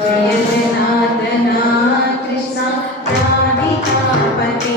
Jai जनार्दना Krishna राधिकापते